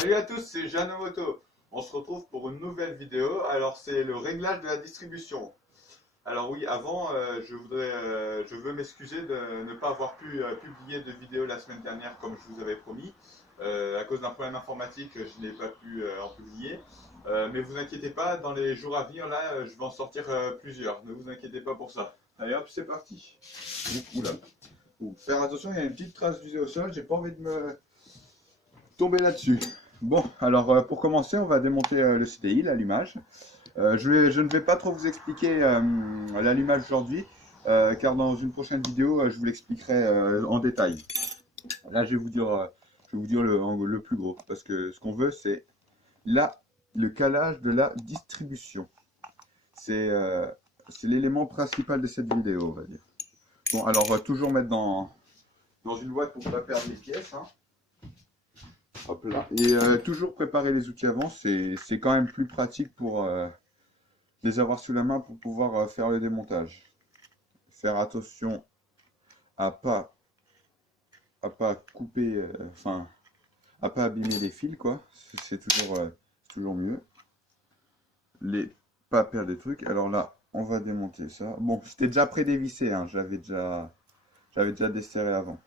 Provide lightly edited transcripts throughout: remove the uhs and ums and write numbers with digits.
Salut à tous, c'est Janomoto. On se retrouve pour une nouvelle vidéo. Alors c'est le réglage de la distribution. Alors oui, avant, je veux m'excuser de ne pas avoir pu publier de vidéo la semaine dernière comme je vous avais promis. À cause d'un problème informatique, je n'ai pas pu en publier. Mais vous inquiétez pas, dans les jours à venir, là, je vais en sortir plusieurs. Ne vous inquiétez pas pour ça. Allez hop, c'est parti. Oula. Faire attention, il y a une petite trace d'usée au sol, j'ai pas envie de me tomber là-dessus. Bon, alors pour commencer, on va démonter le CDI, l'allumage. Je ne vais pas trop vous expliquer l'allumage aujourd'hui, car dans une prochaine vidéo, je vous l'expliquerai en détail. Là, je vais vous dire le plus gros, parce que ce qu'on veut, c'est là le calage de la distribution. C'est l'élément principal de cette vidéo, on va dire. Bon, alors toujours mettre dans une boîte pour ne pas perdre les pièces. Hein. Hop là. Et toujours préparer les outils avant, c'est quand même plus pratique pour les avoir sous la main pour pouvoir faire le démontage. Faire attention à pas couper, enfin, à pas abîmer les fils, quoi. C'est toujours mieux. Pas perdre des trucs. Alors là, on va démonter ça. Bon, c'était déjà pré-dévissé, hein. J'avais déjà desserré avant.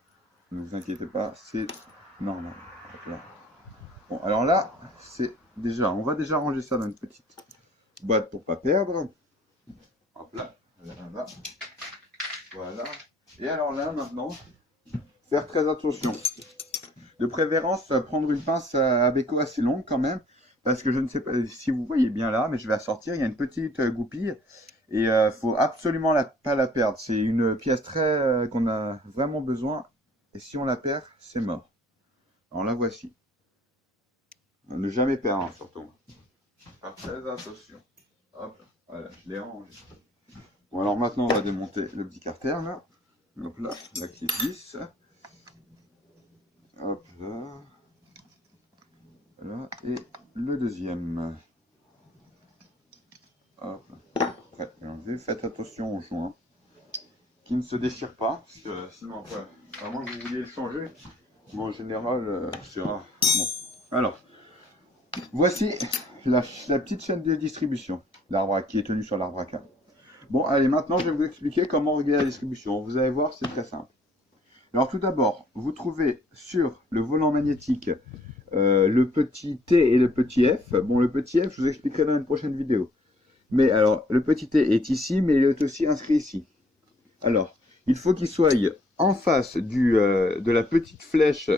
Ne vous inquiétez pas, c'est normal. Hop là. Bon, alors là, on va déjà ranger ça dans une petite boîte pour pas perdre. Hop là, là. Voilà. Et alors là, maintenant, faire très attention. De préférence, prendre une pince à béco assez longue quand même, parce que je ne sais pas si vous voyez bien là, mais je vais la sortir. Il y a une petite goupille et faut absolument pas la perdre. C'est une pièce qu'on a vraiment besoin et si on la perd, c'est mort. Alors la voici. Ne jamais perdre, hein, surtout. Faire très attention. Hop, voilà, je l'ai rangé. Bon, alors maintenant, on va démonter le petit carter, là. Donc là qui est 10. Hop là. Voilà, et le deuxième. Hop, prêt à l'enlever. Faites attention aux joints qui ne se déchirent pas, parce que sinon, après, à moins que vous vouliez le changer, mais en général, c'est rare. Bon, alors. Voici la petite chaîne de distribution qui est tenue sur l'arbre à câble. Bon, allez, maintenant je vais vous expliquer comment régler la distribution. Vous allez voir, c'est très simple. Alors tout d'abord, vous trouvez sur le volant magnétique le petit T et le petit F. Bon, le petit F, je vous expliquerai dans une prochaine vidéo. Mais alors, le petit T est ici, mais il est aussi inscrit ici. Alors, il faut qu'il soit en face de la petite flèche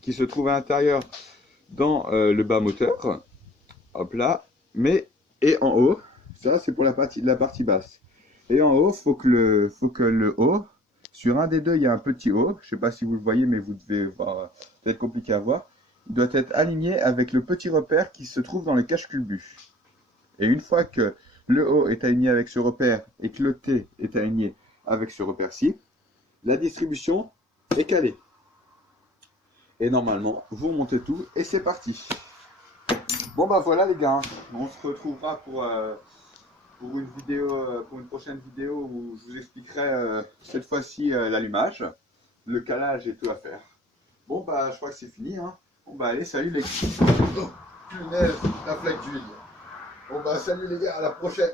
qui se trouve à l'intérieur dans le bas moteur, hop là, et en haut, ça c'est pour la partie basse. Et en haut, faut que le haut, sur un des deux, il y a un petit haut, je sais pas si vous le voyez, mais vous devez voir, peut-être compliqué à voir, il doit être aligné avec le petit repère qui se trouve dans le cache-culbut. Et une fois que le haut est aligné avec ce repère et que le T est aligné avec ce repère-ci, la distribution est calée. Et normalement, vous montez tout et c'est parti. Bon bah voilà les gars, on se retrouvera pour une vidéo, pour une prochaine vidéo où je vous expliquerai cette fois-ci l'allumage, le calage et tout à faire. Bon bah je crois que c'est fini. Hein. Bon bah allez, salut les gars. Oh, punaise, la flaque d'huile. Bon bah salut les gars, à la prochaine.